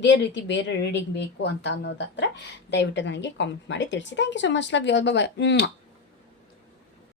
S1: ಇದೇ ರೀತಿ ಬೇರೆ ರೀಡಿಂಗ್ ಬೇಕು ಅಂತ ಅನ್ನೋದಾದರೆ ದಯವಿಟ್ಟು ನನಗೆ ಕಾಮೆಂಟ್ ಮಾಡಿ ತಿಳಿಸಿ. Thank you so much love your bye